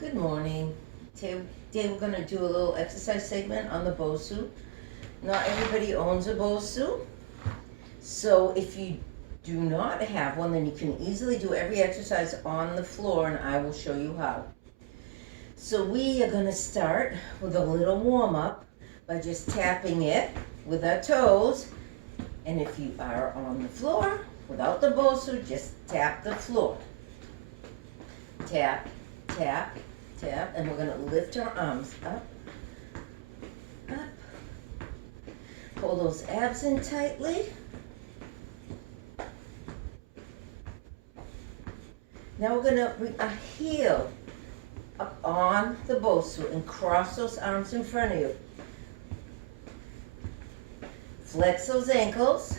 Good morning. Today we're going to do a little exercise segment on the Bosu. Not everybody owns a Bosu. So if you do not have one, then you can easily do every exercise on the floor and I will show you how. So we are going to start with a little warm up by just tapping it with our toes. And if you are on the floor without the Bosu, just tap the floor. Tap, tap, tap, and we're going to lift our arms up, up. Pull those abs in tightly. Now we're going to bring our heel up on the Bosu and cross those arms in front of you. Flex those ankles.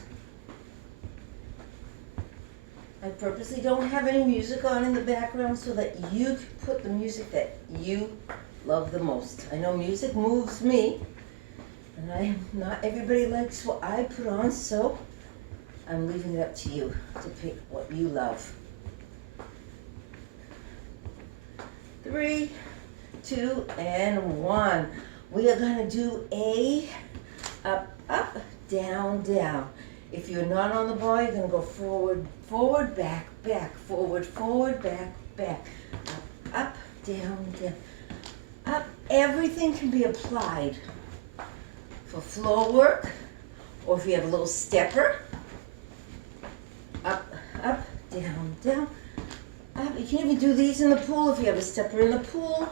I purposely don't have any music on in the background so that you can put the music that you love the most. I know music moves me, and not everybody likes what I put on, so I'm leaving it up to you to pick what you love. 3, 2, and 1. We are going to do a up, up, down, down. If you're not on the ball, you're going to go forward, forward, back, back, forward, forward, back, back, up, up, down, down, up. Everything can be applied for floor work, or if you have a little stepper, up, up, down, down, up. You can even do these in the pool if you have a stepper in the pool.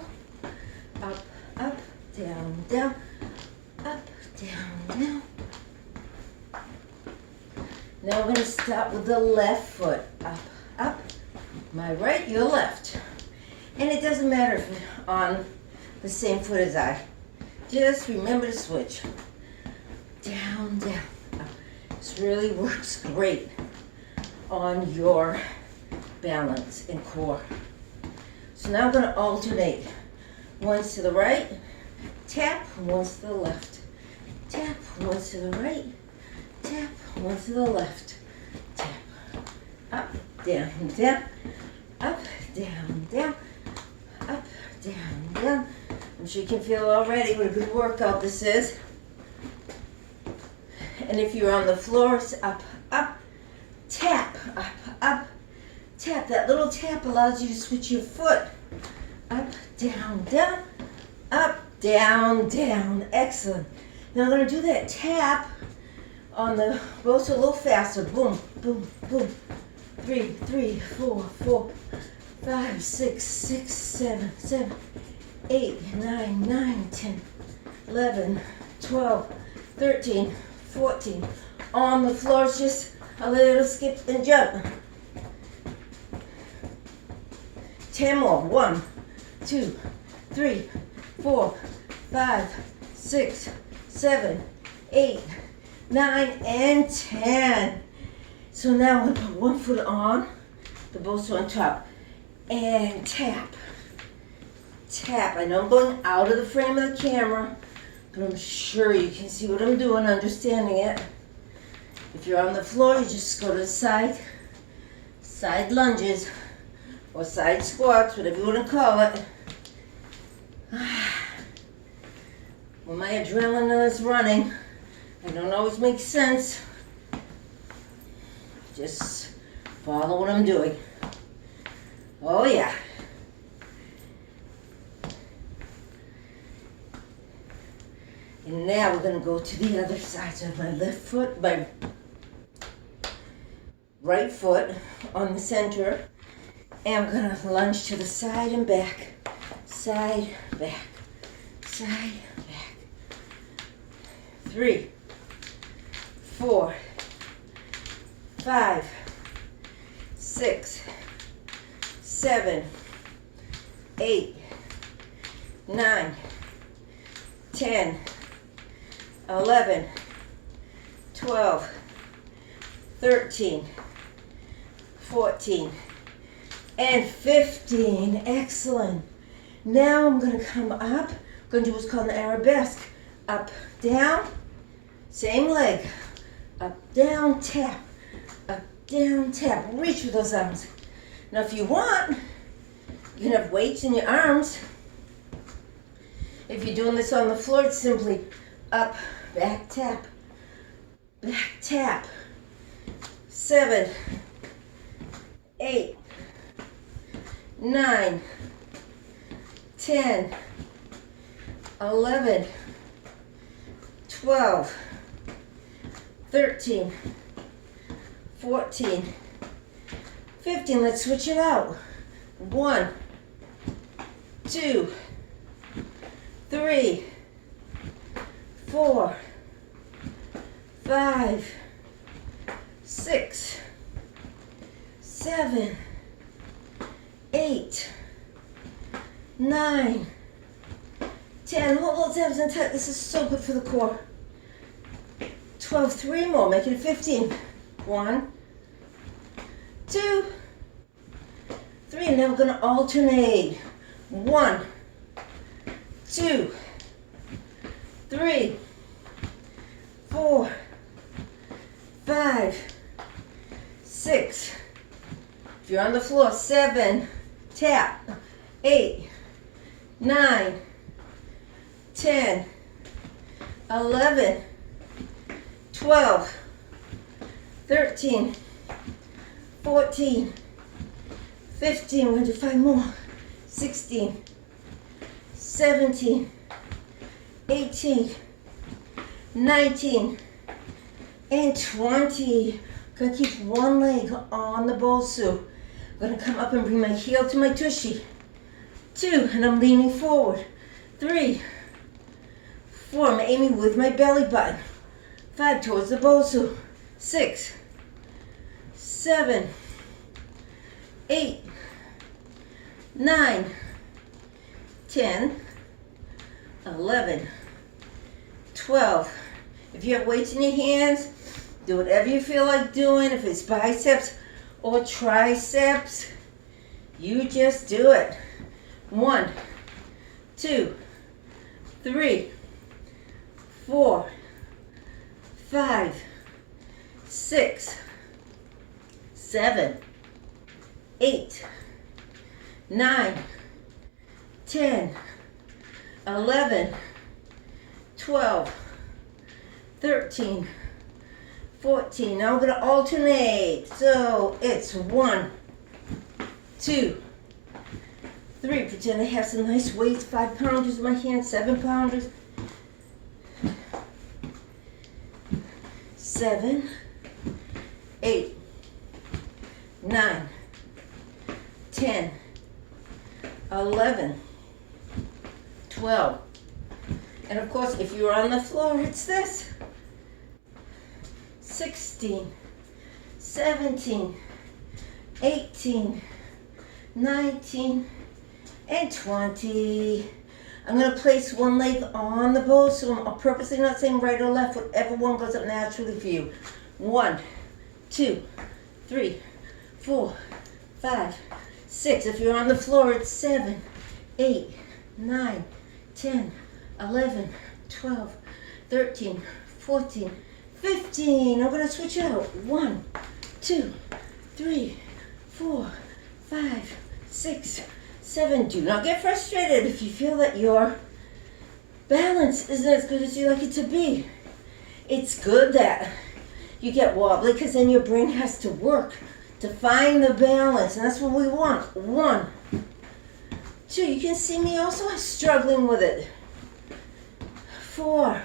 Up, up, down, down, up, down, down. Now we're going to start with the left foot. Up, up. My right, your left. And it doesn't matter if you're on the same foot as I. Just remember to switch. Down, down, up. This really works great on your balance and core. So now I'm going to alternate. Once to the right, tap, once to the left. Tap, once to the right, tap, once to the left. Tap, up, down, down, up, down, down, up, down, down. I'm sure you can feel already what a good workout this is. And if you're on the floor, it's up, up, tap, up, up, tap. That little tap allows you to switch your foot. Up, down, down, up, down, down. Excellent. Now I'm going to do that tap on the Bosu a little faster. Boom, boom, boom. 3, 3, 4, 4, 5, 6, 6, 7, 7, 8, 9, 9, 10, 11, 12, 13, 14. On the floor, it's just a little skip and jump. 10 more. 1, 2, 3, 4, 5, 6, 7, 8, 9, and 10. So now I'm going to put one foot on, the Bosu on top, and tap. Tap. I know I'm going out of the frame of the camera, but I'm sure you can see what I'm doing, understanding it. If you're on the floor, you just go to the side lunges, or side squats, whatever you want to call it. When my adrenaline is running, I don't always make sense. Just follow what I'm doing. Oh yeah. And now we're going to go to the other side. So my left foot, my right foot on the center. And I'm going to lunge to the side and back. Side, back. Side, back. 3, 4, 5, 6, 7, 8, 9, 10, 11, 12, 13, 14, and 15. Excellent. Now I'm going to come up. I'm going to do what's called an arabesque. Up, down, same leg. Up, down, tap. Up, down, tap. Reach with those arms. Now if you want, You can have weights in your arms. If you're doing this on the floor, it's simply up, back, tap, back, tap. 7, 8, 9, 10, 11, 12, 13, 14, 15. Let's switch it out. 1, 2, 3, 4, 5, 6, 7, 8, 9, 10. Hold those abs in tight. This is so good for the core. 12, 3 more. Make it 15. 1, 2, 3. And now we're going to alternate. 1, 2, 3, 4, 5, 6. If you're on the floor, 7, tap, 8, 9, 10, 11, 12, 13, 14, 15. We're going to do 5 more. 16, 17, 18, 19, and 20. Gonna keep one leg on the Bosu. I'm gonna come up and bring my heel to my tushy. 2, and I'm leaning forward. 3, 4, I'm aiming with my belly button. 5, towards the Bosu. 6, 7, 8, 9, 10, 11, 12. If you have weights in your hands, do whatever you feel like doing. If it's biceps or triceps, you just do it. 1, 2, 3, 4, 5, 6, 7, 8, 9, 10, 11, 12, 13, 14. Now we're going to alternate. So it's 1, 2, 3. Pretend I have some nice weights. 5 pounders in my hand, 7 pounders. 7, 8, 9, 10, 11, 12. And of course, if you're on the floor, it's this. 16, 17, 18, 19, and 20. I'm going to place one leg on the bow, so I'm purposely not saying right or left, whatever one goes up naturally for you. 1, 2, 3, 4, 5, 6. If you're on the floor, it's 7, 8, 9, 10, 11, 12, 13, 14, 15. I'm going to switch out. 1, 2, 3, 4, 5, 6, 7. Do not get frustrated if you feel that your balance isn't as good as you like it to be. It's good that you get wobbly because then your brain has to work to find the balance, and that's what we want. 1, 2. You can see me also struggling with it. 4,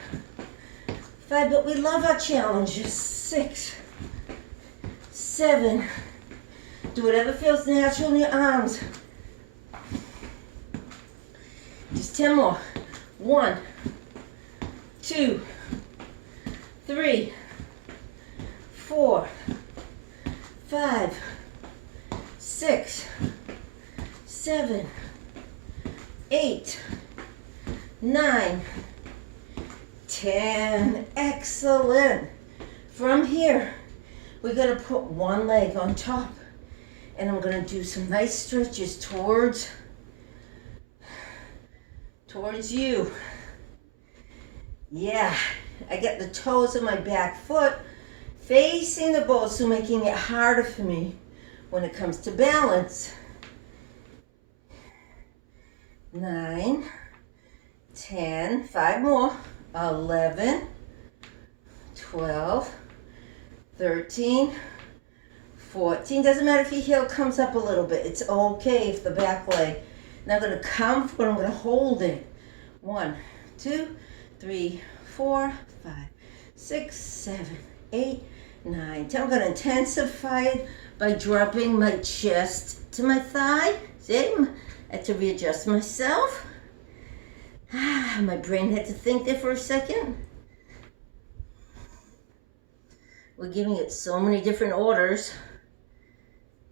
5, but we love our challenges. 6, 7. Do whatever feels natural in your arms. Just 10 more. 1, 2, 3, 4, 5, 6, 7, 8, 9, 10. Excellent. From here, we're going to put one leg on top, and I'm going to do some nice stretches towards you. Yeah, I get the toes of my back foot facing the Bosu, making it harder for me when it comes to balance. 9, 10, 5 more, 11, 12, 13, 14. Doesn't matter if your heel comes up a little bit. It's okay if the back leg. Now I'm going to come forward. I'm going to hold it. 1, 2, 3, 4, 5, 6, 7, 8, 9, 10. I'm going to intensify it by dropping my chest to my thigh. See, I had to readjust myself. My brain had to think there for a second. We're giving it so many different orders.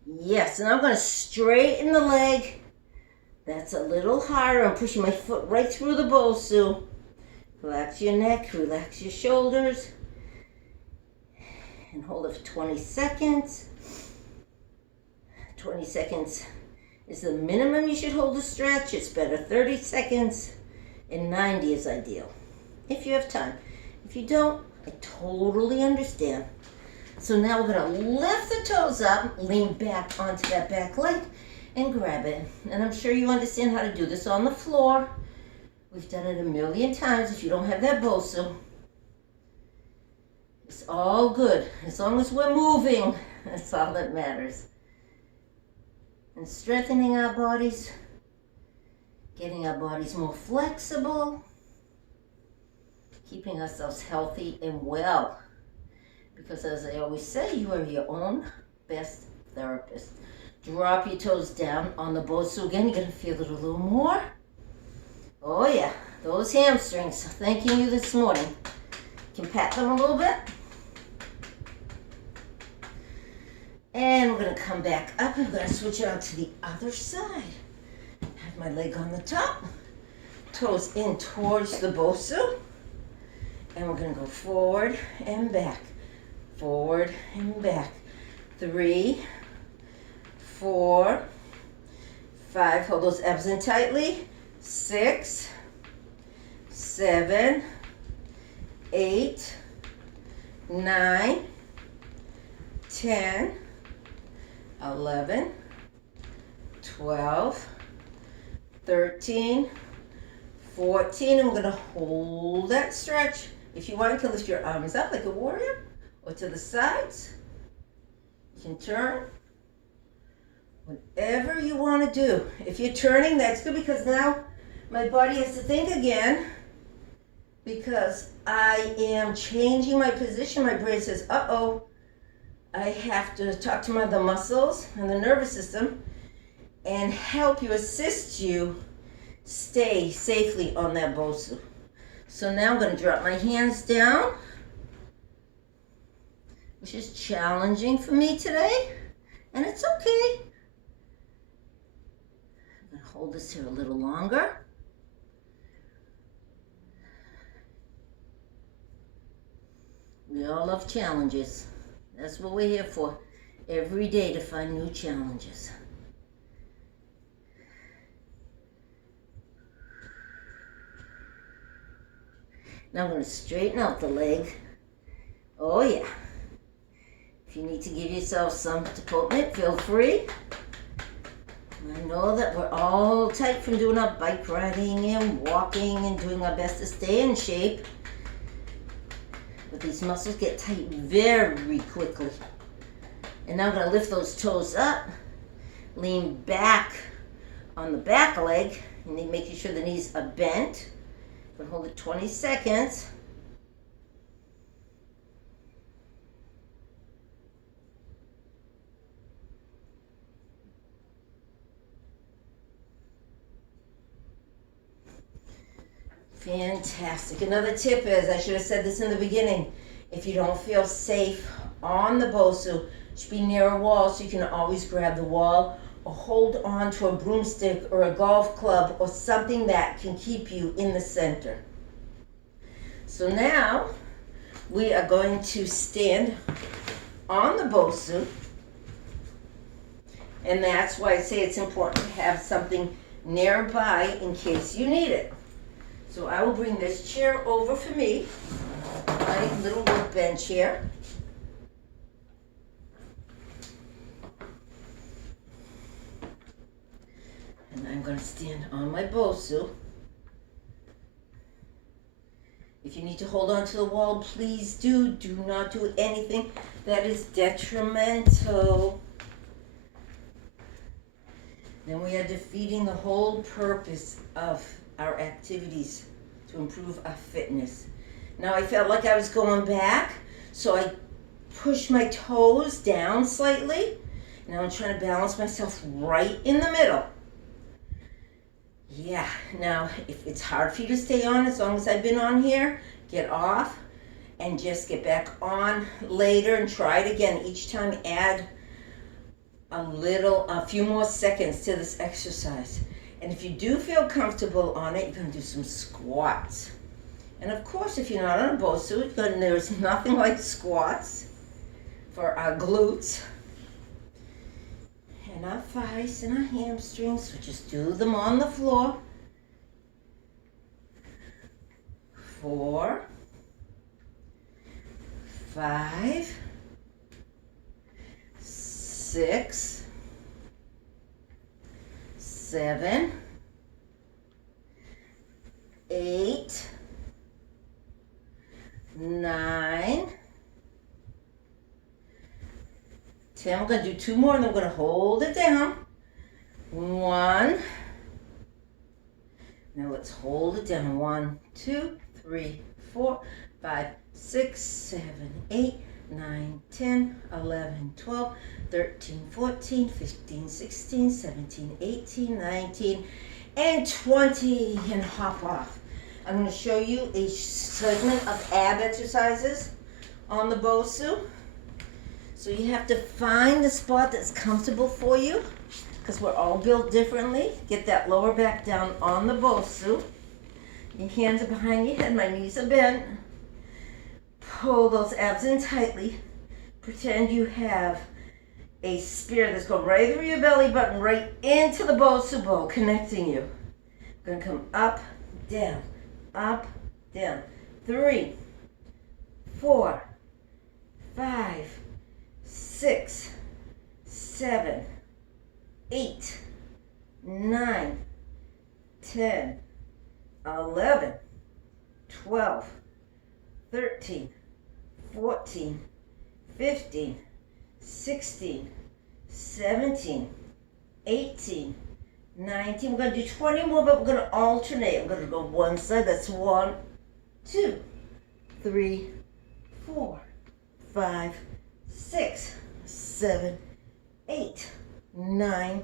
Yes, and I'm going to straighten the leg. That's a little harder. I'm pushing my foot right through the Bosu. Relax your neck, relax your shoulders. And hold it for 20 seconds. 20 seconds is the minimum you should hold the stretch. It's better 30 seconds, and 90 is ideal, if you have time. If you don't, I totally understand. So now we're going to lift the toes up, lean back onto that back leg, and grab it. And I'm sure you understand how to do this on the floor. We've done it a million times. If you don't have that Bosu, it's all good. As long as we're moving, that's all that matters. And strengthening our bodies, getting our bodies more flexible, keeping ourselves healthy and well. Because as I always say, you are your own best therapist. Drop your toes down on the Bosu again. You're going to feel it a little more. Oh yeah, those hamstrings thanking you this morning. You can pat them a little bit. And we're going to come back up. I'm going to switch it on to the other side. Have my leg on the top. Toes in towards the Bosu. And we're going to go forward and back. Forward and back. 3, 4, 5. Hold those abs in tightly. 6, 7, 8, 9, 10, 11, 12, 13, 14. And we're going to hold that stretch. If you want, you can lift your arms up like a warrior or to the sides. You can turn. Whatever you want to do. If you're turning, that's good because now my body has to think again because I am changing my position. My brain says, uh-oh, I have to talk to the muscles and the nervous system and help you, assist you stay safely on that Bosu. So now I'm going to drop my hands down, which is challenging for me today, and it's okay. I'm going to hold this here a little longer. We all love challenges. That's what we're here for. Every day to find new challenges. Now I'm going to straighten out the leg. Oh yeah. If you need to give yourself some support, feel free. I know that we're all tight from doing our bike riding and walking and doing our best to stay in shape. But these muscles get tight very quickly. And now I'm going to lift those toes up, lean back on the back leg, and then making sure the knees are bent. I'm going to hold it 20 seconds. Fantastic. Another tip is, I should have said this in the beginning, if you don't feel safe on the Bosu, you should be near a wall so you can always grab the wall or hold on to a broomstick or a golf club or something that can keep you in the center. So now we are going to stand on the Bosu, and that's why I say it's important to have something nearby in case you need it. So I will bring this chair over for me, my little workbench here. And I'm going to stand on my Bosu. If you need to hold on to the wall, please do. Do not do anything that is detrimental. Then we are defeating the whole purpose of our activities to improve our fitness. Now I felt like I was going back, so I pushed my toes down slightly. Now I'm trying to balance myself right in the middle. Yeah, now if it's hard for you to stay on as long as I've been on here, get off and just get back on later and try it again. Each time add a few more seconds to this exercise. And if you do feel comfortable on it, you're going to do some squats. And of course, if you're not on a Bosu, there's nothing like squats for our glutes and our thighs and our hamstrings. So just do them on the floor. 4, 5, 6, 7, 8, 9, 10. I'm going to do 2 more and then I'm going to hold it down. 1. Now let's hold it down. 1, 2, 3, 4, 5, 6, 7, 8, 9, 10, 11, 12, 13, 14, 15, 16, 17, 18, 19, and 20. And hop off. I'm going to show you a segment of ab exercises on the Bosu. So you have to find the spot that's comfortable for you because we're all built differently. Get that lower back down on the Bosu. Your hands are behind your head, my knees are bent. Pull those abs in tightly. Pretend you have a spear that's going right through your belly button, right into the Bosu ball, connecting you. Going to come up, down, up, down. 3, 4, 5, 6, 7, 8, 9, 10, 11, 12, 13, 14, 15, 16, 17, 18, 19. We're going to do 20 more, but we're going to alternate. I'm going to go one side. That's 1, 2, 3, 4, 5, 6, 7, 8, 9,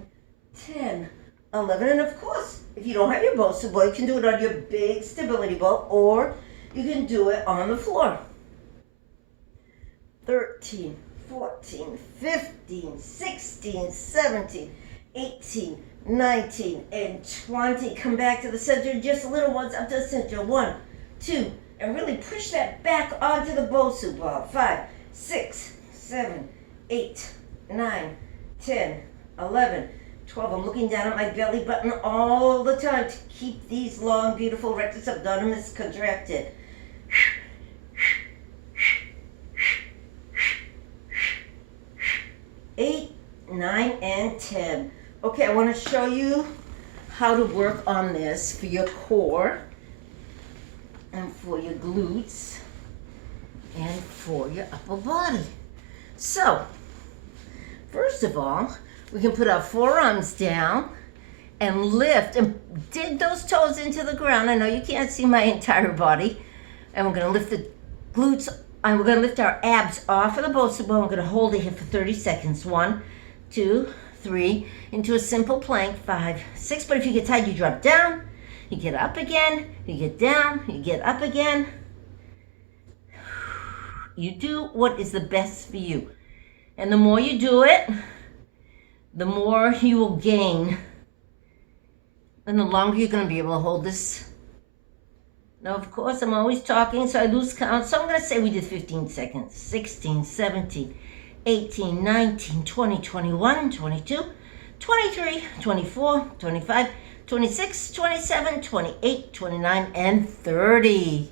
10, 11. And of course, if you don't have your Bosu ball, you can do it on your big stability ball, or you can do it on the floor. 13, 14, 15, 16, 17, 18, 19, and 20. Come back to the center, just a little ones up to the center. 1, 2, and really push that back onto the Bosu ball. 5, 6, 7, 8, 9, 10, 11, 12. I'm looking down at my belly button all the time to keep these long, beautiful rectus abdominis contracted. 8, 9, and 10. Okay, I want to show you how to work on this for your core and for your glutes and for your upper body. So, first of all, we can put our forearms down and lift and dig those toes into the ground. I know you can't see my entire body. And we're going to lift the glutes, and we're going to lift our abs off of the Bosu ball. We're going to hold it here for 30 seconds. 1, 2, 3, into a simple plank. 5, 6. But if you get tired, you drop down, you get up again, you get down, you get up again. You do what is the best for you. And the more you do it, the more you will gain. And the longer you're going to be able to hold this. Now, of course, I'm always talking, so I lose count. So I'm going to say we did 15 seconds. 16, 17, 18, 19, 20, 21, 22, 23, 24, 25, 26, 27, 28, 29, and 30.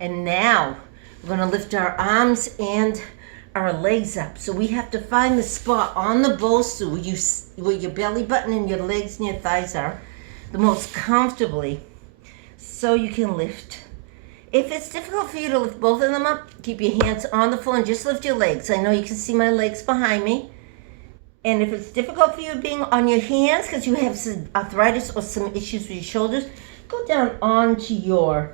And now we're going to lift our arms and our legs up. So we have to find the spot on the Bosu where your belly button and your legs and your thighs are the most comfortably, so you can lift. If it's difficult for you to lift both of them up, keep your hands on the floor and just lift your legs. I know you can see my legs behind me. And if it's difficult for you being on your hands because you have some arthritis or some issues with your shoulders, go down onto your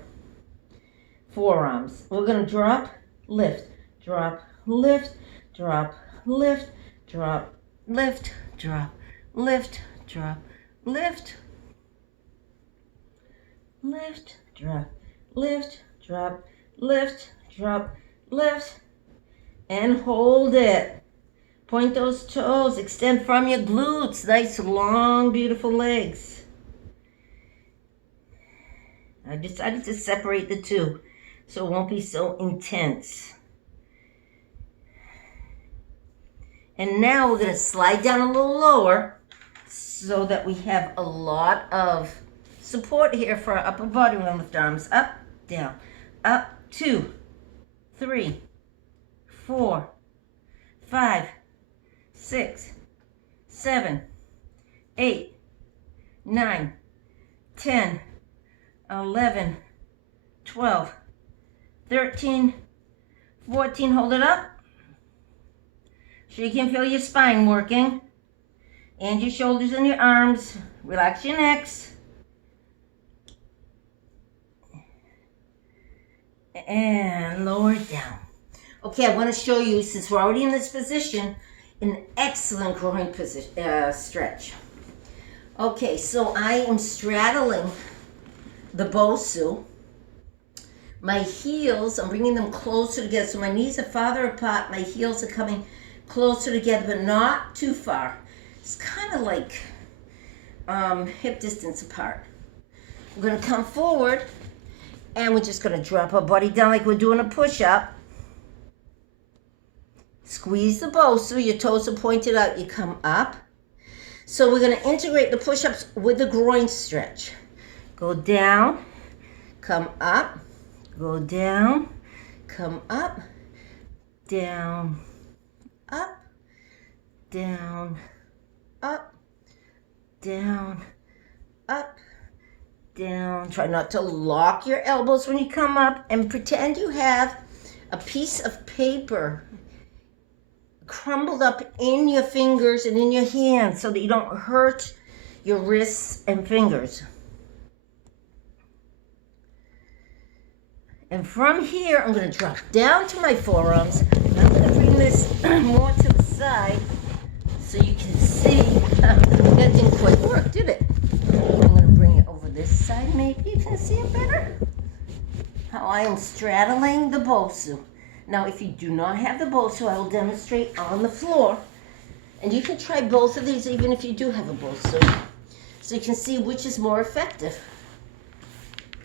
forearms. We're going to drop, lift, drop, lift, drop, lift, drop, lift, drop, lift, drop, lift, lift, drop, lift, drop, lift, drop, lift, and hold it. Point those toes, extend from your glutes, nice long beautiful legs. I decided to separate the two so it won't be so intense. And now we're going to slide down a little lower so that we have a lot of support here for our upper body. We're going to lift arms up, down, up, 2, 3, 4, 5, 6, 7, 8, 9, 10, 11, 12, 13, 14. Hold it up. So you can feel your spine working and your shoulders and your arms. Relax your necks. And lower it down. Okay, I want to show you, since we're already in this position, an excellent groin position, stretch. Okay, so I am straddling the Bosu. My heels, I'm bringing them closer together. So my knees are farther apart. My heels are coming closer together, but not too far. It's kind of like hip distance apart. We're going to come forward, and we're just going to drop our body down like we're doing a push-up. Squeeze the Bosu, your toes are pointed out, you come up. So we're going to integrate the push-ups with the groin stretch. Go down, come up, go down, come up, down, up, down, up, down, up, down. Try not to lock your elbows when you come up, and pretend you have a piece of paper crumbled up in your fingers and in your hands so that you don't hurt your wrists and fingers. And from here, I'm going to drop down to my forearms. I'm going to bring this more to the side so you can see. That didn't quite work, did it? I'm going to bring it over this side. Maybe you can see it better. How I am straddling the Bosu. Now, if you do not have the Bosu, I will demonstrate on the floor. And you can try both of these even if you do have a Bosu. So you can see which is more effective.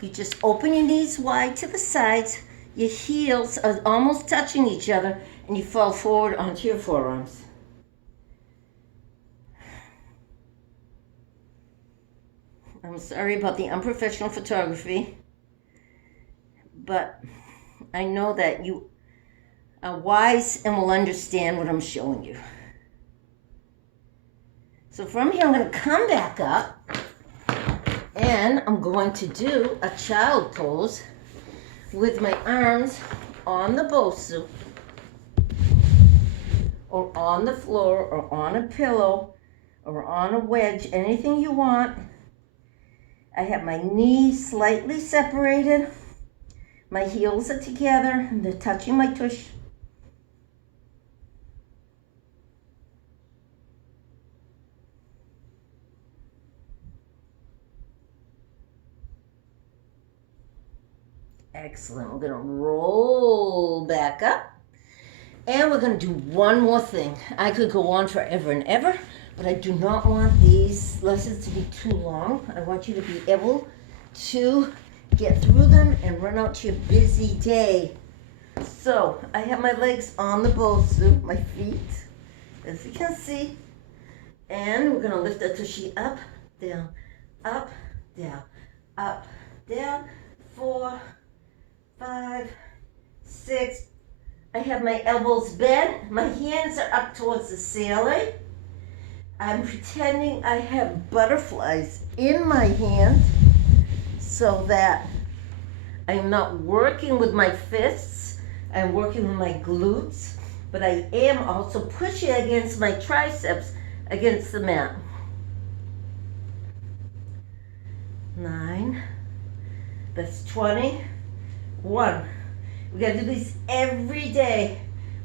You just open your knees wide to the sides. Your heels are almost touching each other. And you fall forward onto your forearms. I'm sorry about the unprofessional photography. But I know that you are wise and will understand what I'm showing you. So from here, I'm going to come back up, and I'm going to do a child pose with my arms on the Bosu, or on the floor, or on a pillow, or on a wedge, anything you want. I have my knees slightly separated. My heels are together, and they're touching my tush. Excellent. We're going to roll back up. And we're going to do one more thing. I could go on forever and ever, but I do not want these lessons to be too long. I want you to be able to get through them and run out to your busy day. So I have my legs on the Bosu, my feet, as you can see. And we're going to lift the tushy up, down, up, down, up, down. 4, 5, 6. I have my elbows bent. My hands are up towards the ceiling. I'm pretending I have butterflies in my hand so that I'm not working with my fists. I'm working with my glutes, but I am also pushing against my triceps against the mat. 9. That's 20. 1. We gotta do these every day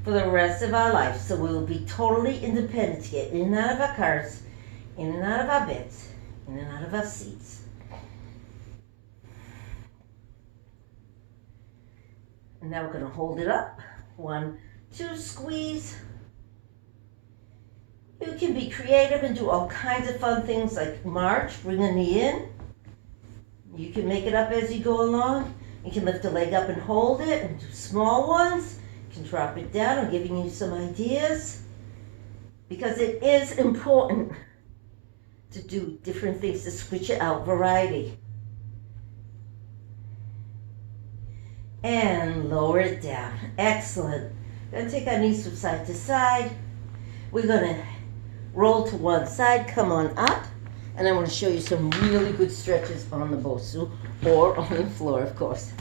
for the rest of our life, so we will be totally independent to get in and out of our cars, in and out of our beds, in and out of our seats. And now we're gonna hold it up. 1, 2, squeeze. You can be creative and do all kinds of fun things like march, bring a knee in. You can make it up as you go along. You can lift a leg up and hold it and do small ones. You can drop it down. I'm giving you some ideas because it is important to do different things to switch it out, variety. And lower it down. Excellent. We're going to take our knees from side to side. We're going to roll to one side, come on up, and I want to show you some really good stretches on the Bosu or on the floor, of course.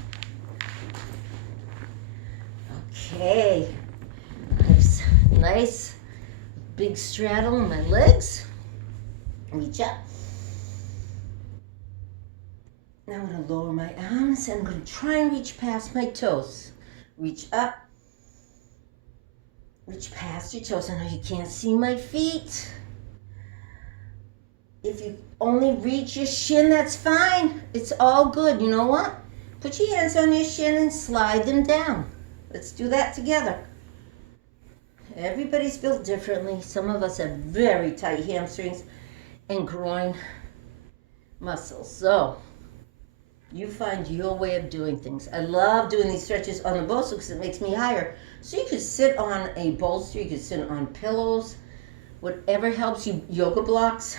Okay, nice big straddle in my legs. Reach up. Now I'm going to lower my arms and I'm going to try and reach past my toes. Reach up. Reach past your toes. I know you can't see my feet. If you only reach your shin, that's fine. It's all good. You know what? Put your hands on your shin and slide them down. Let's do that together. Everybody's built differently. Some of us have very tight hamstrings and groin muscles. So you find your way of doing things. I love doing these stretches on the Bosu because it makes me higher. So you could sit on a bolster, you could sit on pillows, whatever helps you, yoga blocks.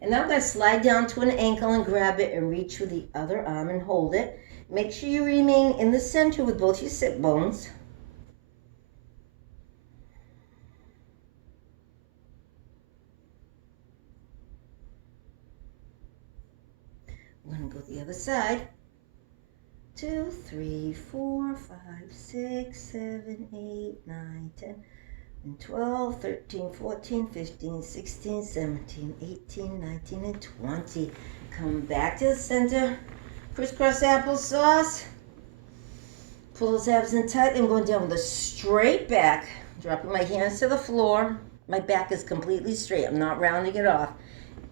And now I'm going to slide down to an ankle and grab it and reach with the other arm and hold it. Make sure you remain in the center with both your sit bones. I'm going to go the other side. 2, 3, 4, 5, 6, 7, 8, 9, 10, and 12, 13, 14, 15, 16, 17, 18, 19, and 20. Come back to the center. Crisscross applesauce. Pull those abs in tight. I'm going down with a straight back. Dropping my hands to the floor. My back is completely straight. I'm not rounding it off.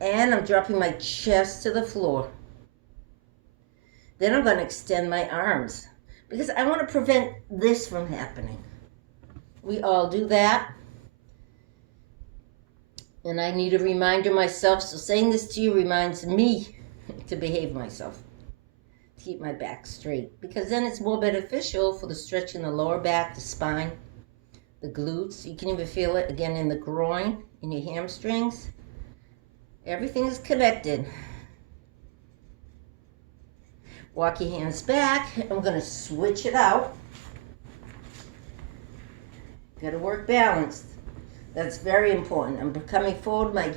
And I'm dropping my chest to the floor. Then I'm going to extend my arms because I want to prevent this from happening. We all do that. And I need a reminder myself, so saying this to you reminds me to behave myself, to keep my back straight, because then it's more beneficial for the stretch in the lower back, the spine, the glutes. You can even feel it again in the groin, in your hamstrings. Everything is connected. Walk your hands back. I'm going to switch it out. Got to work balanced. That's very important. I'm coming forward, my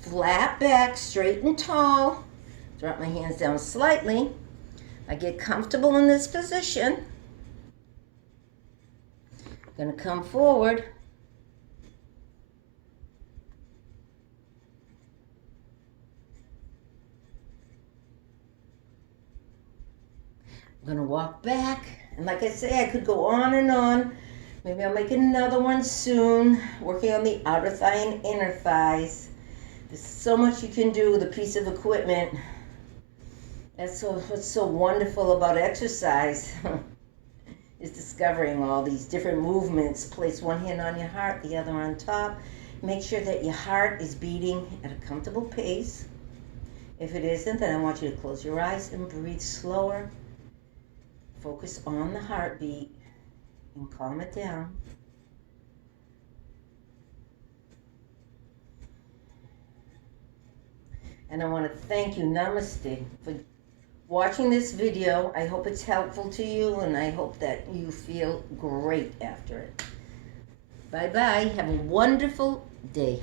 flat back, straight and tall. Drop my hands down slightly. I get comfortable in this position. Going to come forward. I'm going to walk back, and like I say, I could go on and on. Maybe I'll make another one soon, working on the outer thigh and inner thighs. There's so much you can do with a piece of equipment. That's what's so wonderful about exercise, is discovering all these different movements. Place one hand on your heart, the other on top. Make sure that your heart is beating at a comfortable pace. If it isn't, then I want you to close your eyes and breathe slower. Focus on the heartbeat and calm it down. And I want to thank you, Namaste, for watching this video. I hope it's helpful to you, and I hope that you feel great after it. Bye-bye. Have a wonderful day.